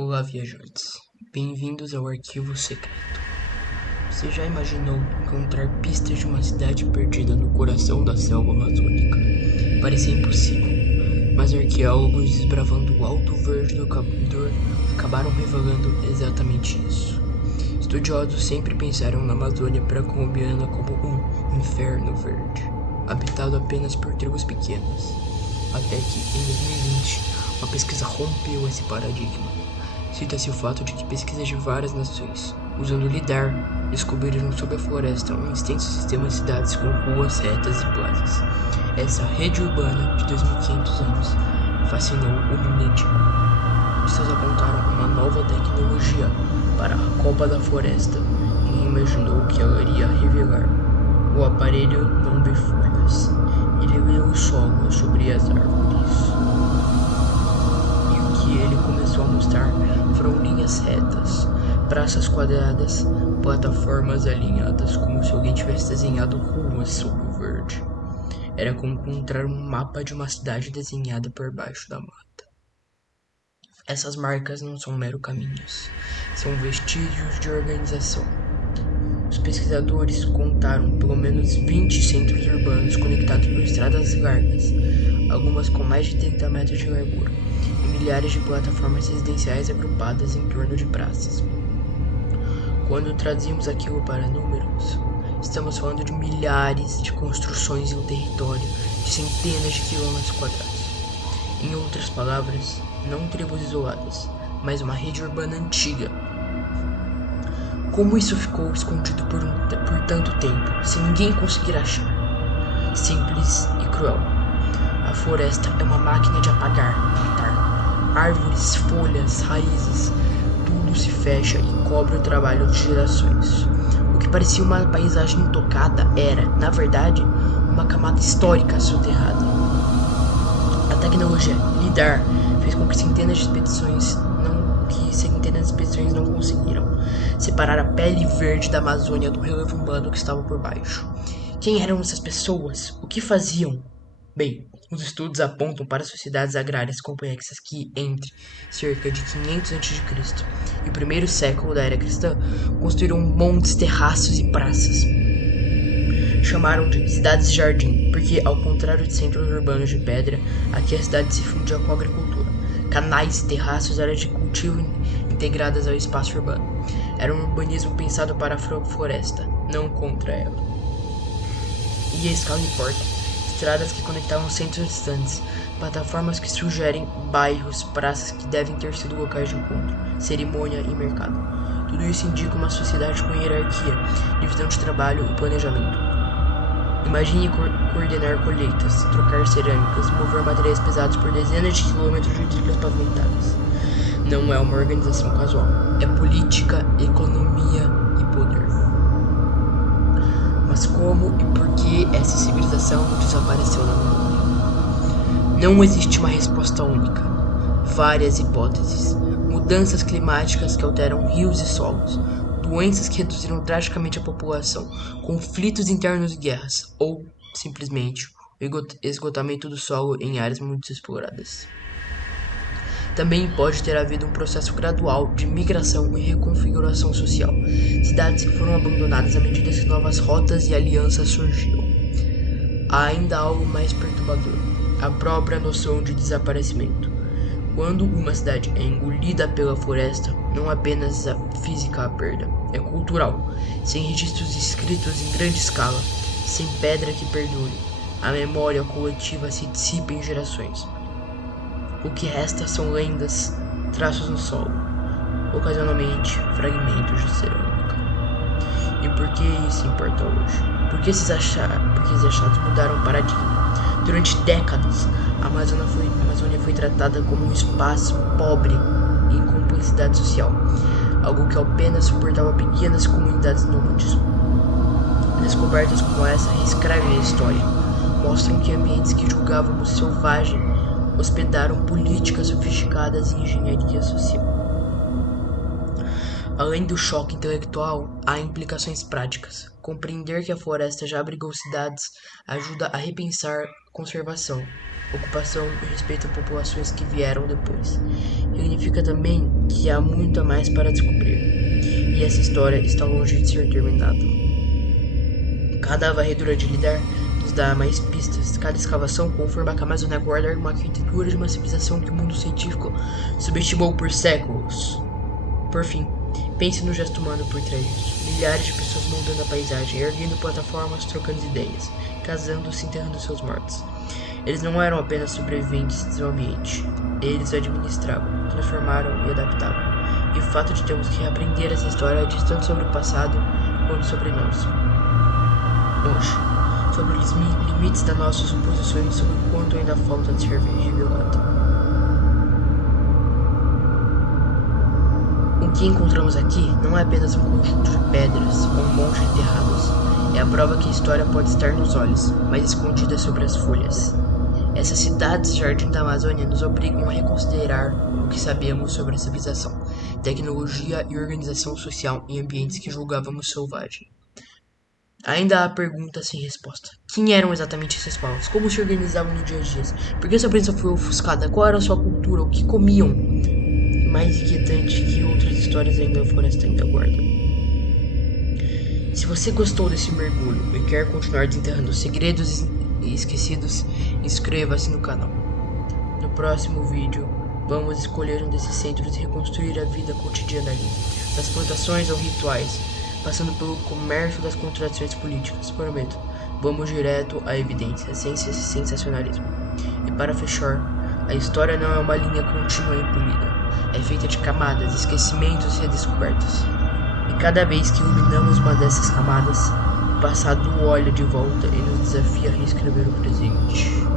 Olá, viajantes. Bem-vindos ao Arquivo Secreto. Você já imaginou encontrar pistas de uma cidade perdida no coração da selva amazônica? Parecia impossível, mas arqueólogos desbravando o Alto Verde do Equador acabaram revelando exatamente isso. Estudiosos sempre pensaram na Amazônia pré-colombiana como um inferno verde, habitado apenas por tribos pequenas, até que, em 2020, uma pesquisa rompeu esse paradigma. Cita-se o fato de que pesquisas de várias nações, usando LIDAR, descobriram sob a floresta um extenso sistema de cidades com ruas retas e plazas. Essa rede urbana de 2.500 anos fascinou o mundo antigo. Pessoas apontaram uma nova tecnologia para a copa da floresta e ninguém imaginou que ela iria revelar. O aparelho não vê folhas, ele lê o solo sobre as árvores. E o que ele começou a mostrar foram linhas retas, praças quadradas, plataformas alinhadas, como se alguém tivesse desenhado ruas sobre o verde. Era como encontrar um mapa de uma cidade desenhada por baixo da mata. Essas marcas não são mero caminhos, são vestígios de organização. Os pesquisadores contaram pelo menos 20 centros urbanos conectados por estradas largas, algumas com mais de 30 metros de largura, e milhares de plataformas residenciais agrupadas em torno de praças. Quando traduzimos aquilo para números, estamos falando de milhares de construções em um território de centenas de quilômetros quadrados. Em outras palavras, não tribos isoladas, mas uma rede urbana antiga. Como isso ficou escondido por tanto tempo, sem ninguém conseguir achar? Simples e cruel. A floresta é uma máquina de apagar, matar. Árvores, folhas, raízes, tudo se fecha e cobre o trabalho de gerações. O que parecia uma paisagem intocada era, na verdade, uma camada histórica soterrada. A tecnologia LIDAR fez com que centenas de expedições não conseguiram separar a pele verde da Amazônia do relevo humano que estava por baixo. Quem eram essas pessoas? O que faziam? Bem, os estudos apontam para sociedades agrárias complexas que, entre cerca de 500 a.C. e o primeiro século da era cristã, construíram montes, terraços e praças. Chamaram de cidades-jardim, porque, ao contrário de centros urbanos de pedra, aqui a cidade se fundia com a agricultura. Canais e terraços eram de cultivo integradas ao espaço urbano. Era um urbanismo pensado para a floresta, não contra ela. E a escala importa. Estradas que conectavam centros distantes, plataformas que sugerem bairros, praças que devem ter sido locais de encontro, cerimônia e mercado. Tudo isso indica uma sociedade com hierarquia, divisão de trabalho e planejamento. Imagine coordenar colheitas, trocar cerâmicas, mover materiais pesados por dezenas de quilômetros de trilhas pavimentadas. Não é uma organização casual, é política, economia e poder. Mas como e por que essa civilização desapareceu na memória? Não existe uma resposta única. Várias hipóteses. Mudanças climáticas que alteram rios e solos, doenças que reduziram drasticamente a população, conflitos internos e guerras, ou, simplesmente, o esgotamento do solo em áreas muito exploradas. Também pode ter havido um processo gradual de migração e reconfiguração social, cidades que foram abandonadas à medida que novas rotas e alianças surgiam. Há ainda algo mais perturbador, a própria noção de desaparecimento. Quando uma cidade é engolida pela floresta, não apenas física a perda, é cultural, sem registros escritos em grande escala, sem pedra que perdure, a memória coletiva se dissipa em gerações. O que resta são lendas, traços no solo, ocasionalmente fragmentos de cerâmica. E por que isso importa hoje? Porque esses achados mudaram o paradigma. Durante décadas, a Amazônia foi tratada como um espaço pobre em complexidade social, algo que apenas suportava pequenas comunidades nômades. Descobertas como essa reescrevem a história, mostram que ambientes que julgávamos selvagens hospedaram políticas sofisticadas e engenharia social. Além do choque intelectual, há implicações práticas. Compreender que a floresta já abrigou cidades ajuda a repensar conservação, ocupação e respeito a populações que vieram depois. Significa também que há muito a mais para descobrir, e essa história está longe de ser terminada. Cada varredura de lidar nos dá mais pistas, cada escavação confirma que a Amazônia guarda uma arquitetura de uma civilização que o mundo científico subestimou por séculos. Por fim, pense no gesto humano por trás disso. Milhares de pessoas moldando a paisagem, erguendo plataformas, trocando ideias, casando-se, enterrando seus mortos. Eles não eram apenas sobreviventes do seu ambiente. Eles administravam, transformaram e adaptavam. E o fato de termos que reaprender essa história diz tanto sobre o passado quanto sobre nós. Hoje, sobre os limites das nossas suposições sobre o quanto ainda falta de ser revelado. O que encontramos aqui não é apenas um conjunto de pedras ou um monte de terrados. É a prova que a história pode estar nos olhos, mas escondida sobre as folhas. Essas cidades jardim da Amazônia nos obrigam a reconsiderar o que sabemos sobre a civilização, tecnologia e organização social em ambientes que julgávamos selvagem. Ainda há perguntas sem resposta. Quem eram exatamente esses povos? Como se organizavam no dia a dia? Por que sua presença foi ofuscada? Qual era a sua cultura? O que comiam? Mais inquietante que outras histórias ainda a floresta ainda guarda. Se você gostou desse mergulho e quer continuar desenterrando segredos esquecidos, inscreva-se no canal. No próximo vídeo, vamos escolher um desses centros e reconstruir a vida cotidiana ali, das plantações aos rituais, passando pelo comércio das contradições políticas. Prometo, vamos direto à evidência, ciência e sensacionalismo. E para fechar, a história não é uma linha contínua e polida. É feita de camadas, esquecimentos e redescobertas. E cada vez que iluminamos uma dessas camadas, o passado olha de volta e nos desafia a reescrever o presente.